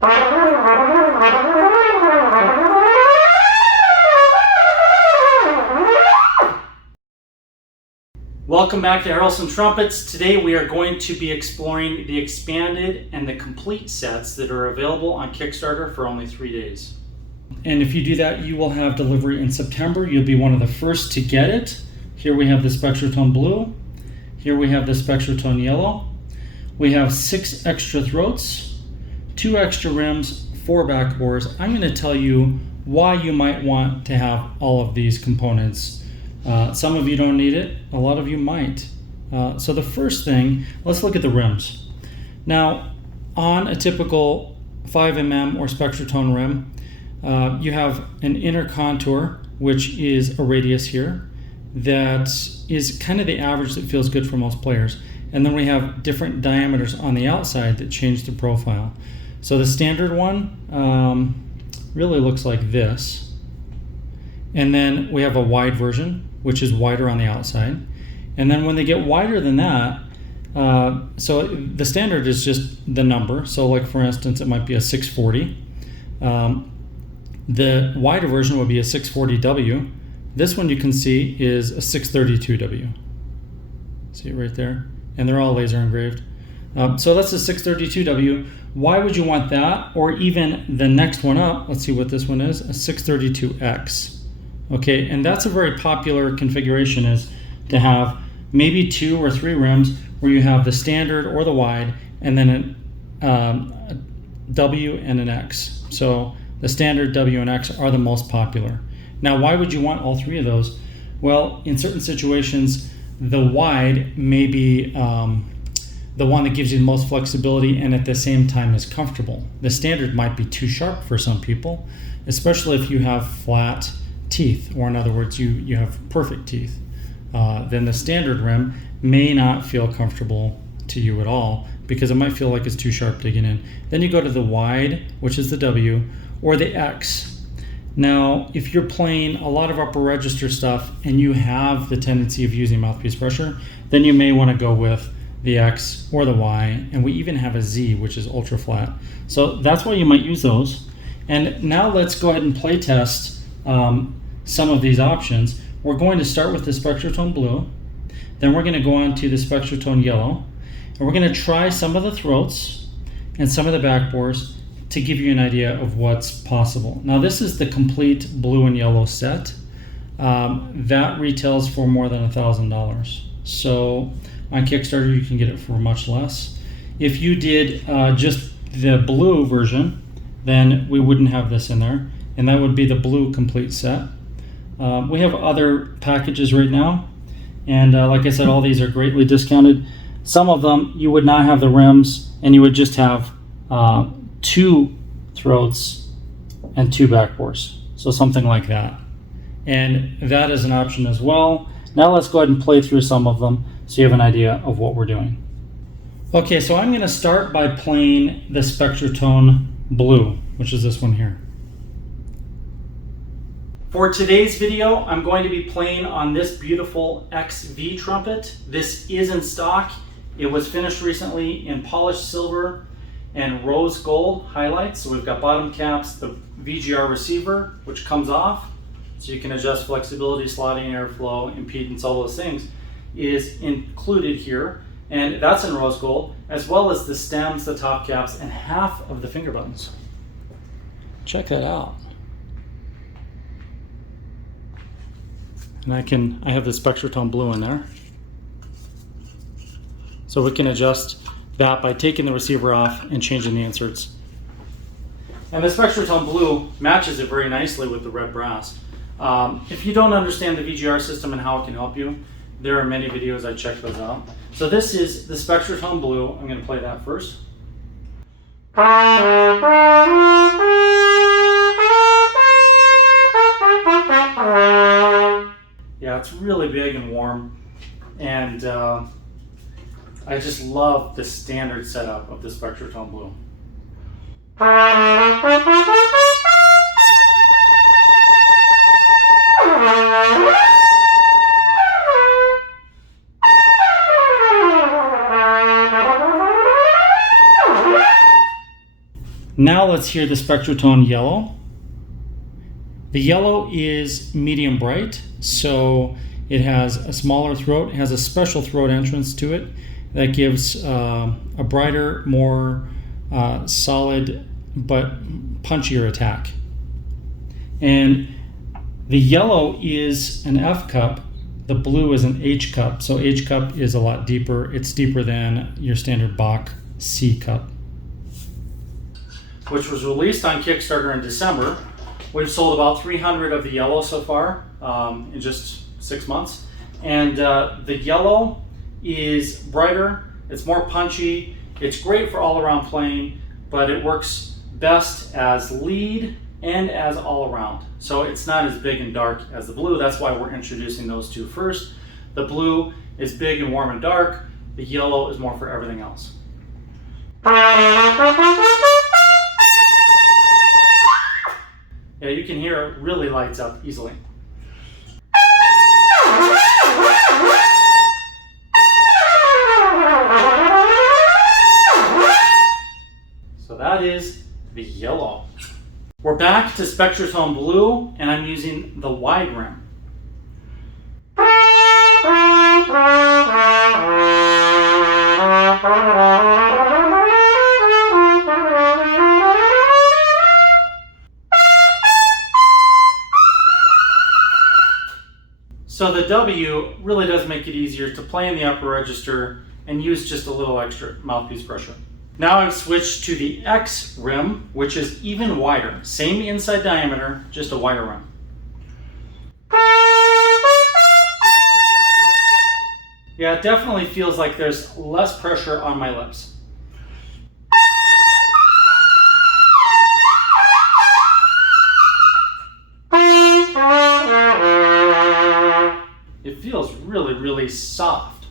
Welcome back to Harrelson Trumpets. Today we are going to be exploring the expanded and the complete sets that are available on Kickstarter for only 3 days. And if you do that, you will have delivery in September. You'll be one of the first to get it. Here we have the Spectratone Blue. Here we have the Spectratone Yellow. We have 6 extra throats, 2 extra rims, 4 backboards. I'm going to tell you why you might want to have all of these components. Some of you don't need it, a lot of you might. So the first thing, let's look at the rims. Now, on a typical 5mm or Spectratone rim, you have an inner contour, which is a radius here, that is kind of the average that feels good for most players. And then we have different diameters on the outside that change the profile. So the standard one really looks like this. And then we have a wide version, which is wider on the outside. And then when they get wider than that, so the standard is just the number. So like for instance, it might be a 640. The wider version would be a 640W. This one you can see is a 632W. See it right there? And they're all laser engraved. So that's a 632W. Why would you want that? Or even the next one up, let's see what this one is, a 632X. Okay, and that's a very popular configuration, is to have maybe 2 or 3 rims where you have the standard or the wide, and then a W and an X. So the standard, W, and X are the most popular. Now, why would you want all 3 of those? Well, in certain situations, the wide may be the one that gives you the most flexibility and at the same time is comfortable. The standard might be too sharp for some people, especially if you have flat teeth, or in other words, you have perfect teeth. Then the standard rim may not feel comfortable to you at all because it might feel like it's too sharp digging in. Then you go to the wide, which is the W, or the X. Now, if you're playing a lot of upper register stuff and you have the tendency of using mouthpiece pressure, then you may want to go with the X or the Y, and we even have a Z, which is ultra flat. So that's why you might use those. And now let's go ahead and play test some of these options. We're going to start with the Spectratone Blue, then we're going to go on to the Spectratone Yellow, and we're going to try some of the throats and some of the backboards to give you an idea of what's possible. Now this is the complete blue and yellow set. That retails for more than $1,000. So on Kickstarter you can get it for much less. If you did just the blue version, then we wouldn't have this in there, and that would be the blue complete set. We have other packages right now, and like I said, all these are greatly discounted. Some of them you would not have the rims, and you would just have 2 throats and 2 backboards, so something like that. And that is an option as well. Now let's go ahead and play through some of them so you have an idea of what we're doing. Okay, so I'm going to start by playing the Spectratone Blue, which is this one here. For today's video, I'm going to be playing on this beautiful XV trumpet. This is in stock. It was finished recently in polished silver and rose gold highlights. So we've got bottom caps, the VGR receiver, which comes off, so you can adjust flexibility, slotting, airflow, impedance, all those things is included here. And that's in rose gold, as well as the stems, the top caps, and half of the finger buttons. Check that out. And I have the Spectratone Blue in there. So we can adjust that by taking the receiver off and changing the inserts. And the Spectratone Blue matches it very nicely with the red brass. If you don't understand the VGR system and how it can help you, there are many videos. I checked those out. So this is the Spectratone Blue. I'm going to play that first. Yeah, it's really big and warm, and I just love the standard setup of the Spectratone Blue. Now now let's hear the Spectrotone yellow. The yellow is medium bright, so it has a smaller throat. It has a special throat entrance to it that gives a brighter, more solid but punchier attack. And the yellow is an F cup, the blue is an H cup. So H cup is a lot deeper. It's deeper than your standard Bach C cup. Which was released on Kickstarter in December. We've sold about 300 of the yellow so far in just 6 months. And the yellow is brighter, it's more punchy, it's great for all around playing, but it works best as lead and as all around. So it's not as big and dark as the blue. That's why we're introducing those two first. The blue is big and warm and dark. The yellow is more for everything else. Yeah, you can hear it really lights up easily. So that is the yellow. We're back to Spectratone blue, and I'm using the wide rim. So the W really does make it easier to play in the upper register and use just a little extra mouthpiece pressure. Now I've switched to the X rim, which is even wider. Same inside diameter, just a wider rim. Yeah, it definitely feels like there's less pressure on my lips. It feels really, really soft.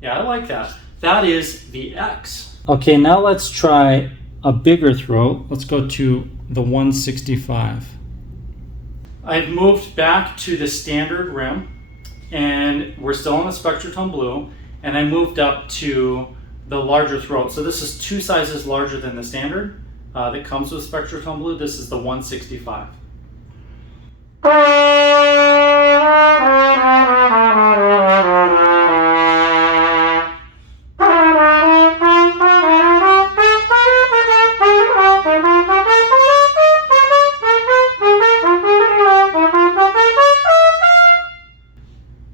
Yeah, I like that. That is the X. Okay, now let's try a bigger throat. Let's go to the 165. I've moved back to the standard rim, and we're still on the Spectratone blue, and I moved up to the larger throat. So this is 2 sizes larger than the standard that comes with Spectratone blue. This is the 165.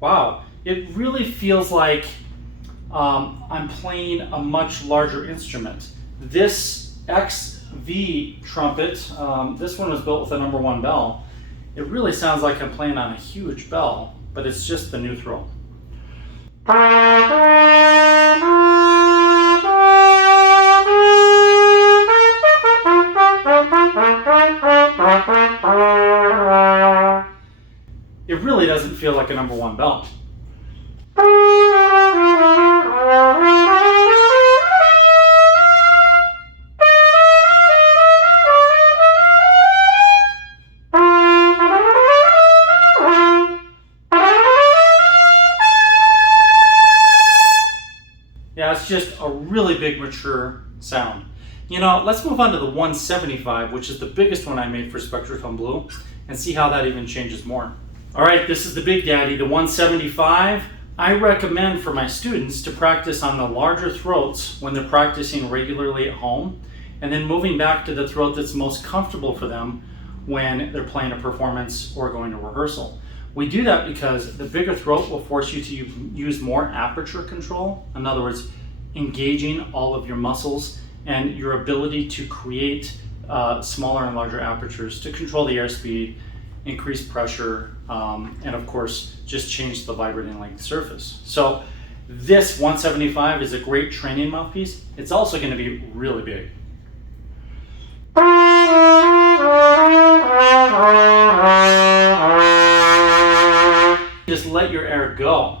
Wow, it really feels like I'm playing a much larger instrument. This XV trumpet, this one was built with a number 1 bell. It really sounds like I'm playing on a huge bell, but it's just the new throat. It really doesn't feel like a number 1 bell. Yeah, it's just a really big, mature sound. You know, let's move on to the 175, which is the biggest one I made for Spectratone blue, and see how that even changes more. All right, this is the big daddy, the 175. I recommend for my students to practice on the larger throats when they're practicing regularly at home, and then moving back to the throat that's most comfortable for them when they're playing a performance or going to rehearsal. We do that because the bigger throat will force you to use more aperture control. In other words, engaging all of your muscles and your ability to create smaller and larger apertures to control the airspeed, increase pressure, and of course, just change the vibrating length surface. So this 175 is a great training mouthpiece. It's also going to be really big. Just let your air go.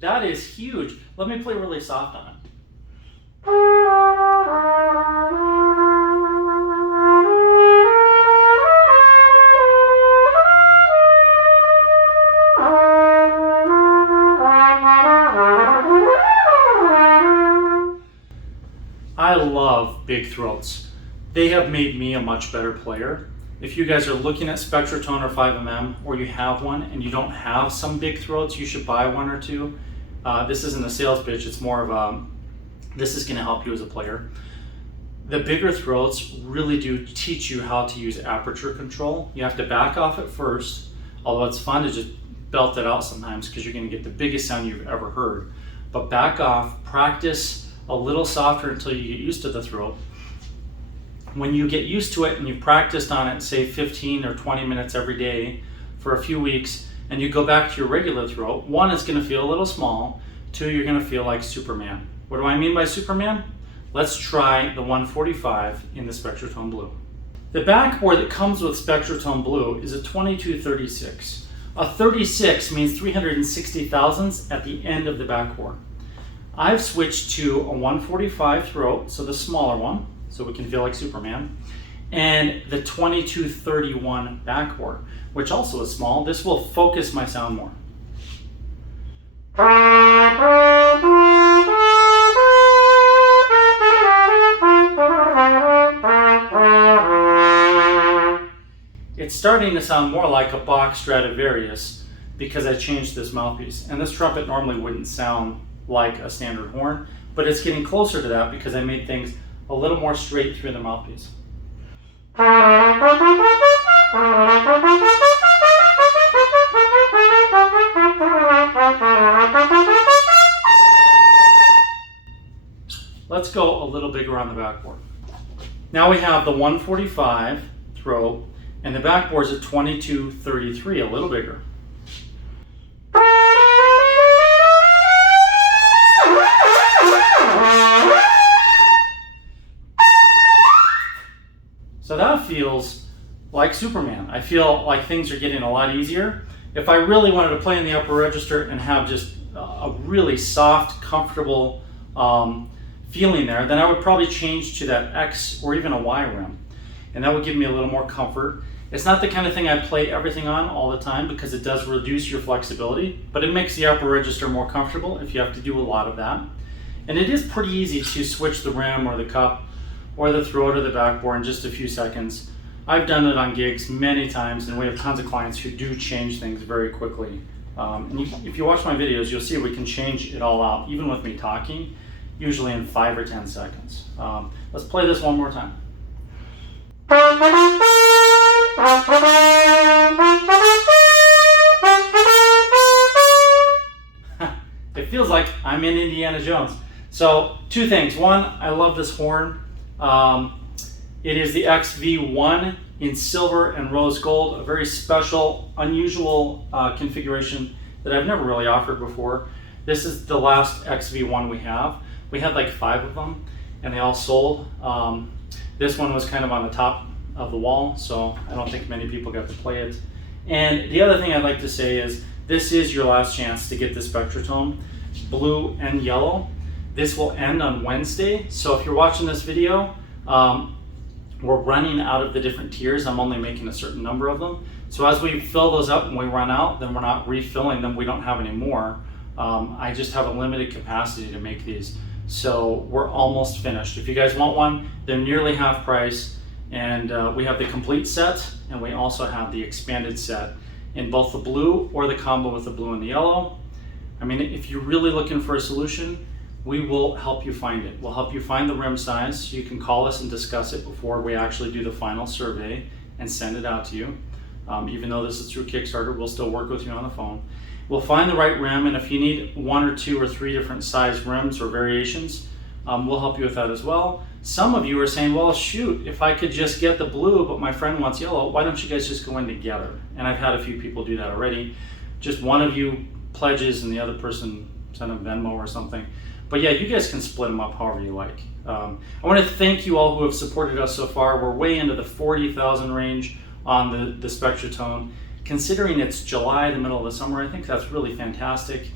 That is huge. Let me play really soft on it. I love big throats. They have made me a much better player. If you guys are looking at Spectratone or 5mm, or you have one and you don't have some big throats, you should buy one or two. This isn't a sales pitch, it's more of a, this is gonna help you as a player. The bigger throats really do teach you how to use aperture control. You have to back off at first, although it's fun to just belt it out sometimes because you're gonna get the biggest sound you've ever heard. But back off, practice a little softer until you get used to the throat. When you get used to it and you've practiced on it, say 15 or 20 minutes every day for a few weeks, and you go back to your regular throat, one, it's gonna feel a little small, two, you're gonna feel like Superman. What do I mean by Superman? Let's try the 145 in the Spectratone Blue. The backboard that comes with Spectratone Blue is a 2236. A 36 means 360 thousandths at the end of the backboard. I've switched to a 145 throat, so the smaller one, so we can feel like Superman, and the 2231 backboard, which also is small. This will focus my sound more. It's starting to sound more like a Bach Stradivarius because I changed this mouthpiece. And this trumpet normally wouldn't sound like a standard horn, but it's getting closer to that because I made things a little more straight through the mouthpiece. Let's go a little bigger on the backboard. Now we have the 145 throat, and the backboard is at 2233, a little bigger. So that feels like Superman. I feel like things are getting a lot easier. If I really wanted to play in the upper register and have just a really soft, comfortable feeling there, then I would probably change to that X or even a Y rim. And that would give me a little more comfort. It's not the kind of thing I play everything on all the time because it does reduce your flexibility, but it makes the upper register more comfortable if you have to do a lot of that. And it is pretty easy to switch the rim or the cup or the throat or the backboard in just a few seconds. I've done it on gigs many times, and we have tons of clients who do change things very quickly. If you watch my videos, you'll see we can change it all out, even with me talking, usually in 5 or 10 seconds. Let's play this one more time. It feels like I'm in Indiana Jones. So, two things. One, I love this horn. It is the XV1 in silver and rose gold, a very special, unusual configuration that I've never really offered before. This is the last XV1 we have. We had like 5 of them and they all sold. This one was kind of on the top of the wall, so I don't think many people got to play it. And the other thing I'd like to say is this is your last chance to get the Spectratone Blue and Yellow. This will end on Wednesday, so if you're watching this video, we're running out of the different tiers. I'm only making a certain number of them. So as we fill those up and we run out, then we're not refilling them. We don't have any more. I just have a limited capacity to make these. So we're almost finished. If you guys want one, they're nearly half price. And we have the complete set, and we also have the expanded set in both the blue or the combo with the blue and the yellow. I mean, if you're really looking for a solution, we will help you find it. We'll help you find the rim size. You can call us and discuss it before we actually do the final survey and send it out to you. Even though this is through Kickstarter, we'll still work with you on the phone. We'll find the right rim, and if you need 1 or 2 or 3 different size rims or variations, we'll help you with that as well. Some of you are saying, well, shoot, if I could just get the blue, but my friend wants yellow, why don't you guys just go in together? And I've had a few people do that already. Just one of you pledges and the other person send a Venmo or something. But yeah, you guys can split them up however you like. I want to thank you all who have supported us so far. We're way into the 40,000 range on the Spectrotone. Considering it's July, the middle of the summer, I think that's really fantastic.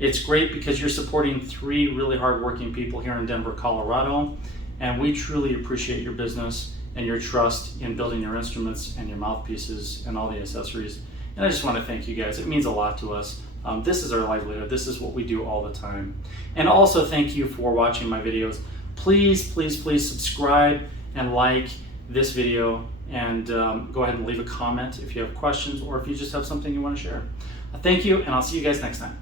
It's great because you're supporting 3 really hardworking people here in Denver, Colorado, and we truly appreciate your business and your trust in building your instruments and your mouthpieces and all the accessories. And I just want to thank you guys. It means a lot to us. This is our livelihood. This is what we do all the time. And also thank you for watching my videos. Please, please, please subscribe and like this video, and go ahead and leave a comment if you have questions or if you just have something you want to share. Thank you, and I'll see you guys next time.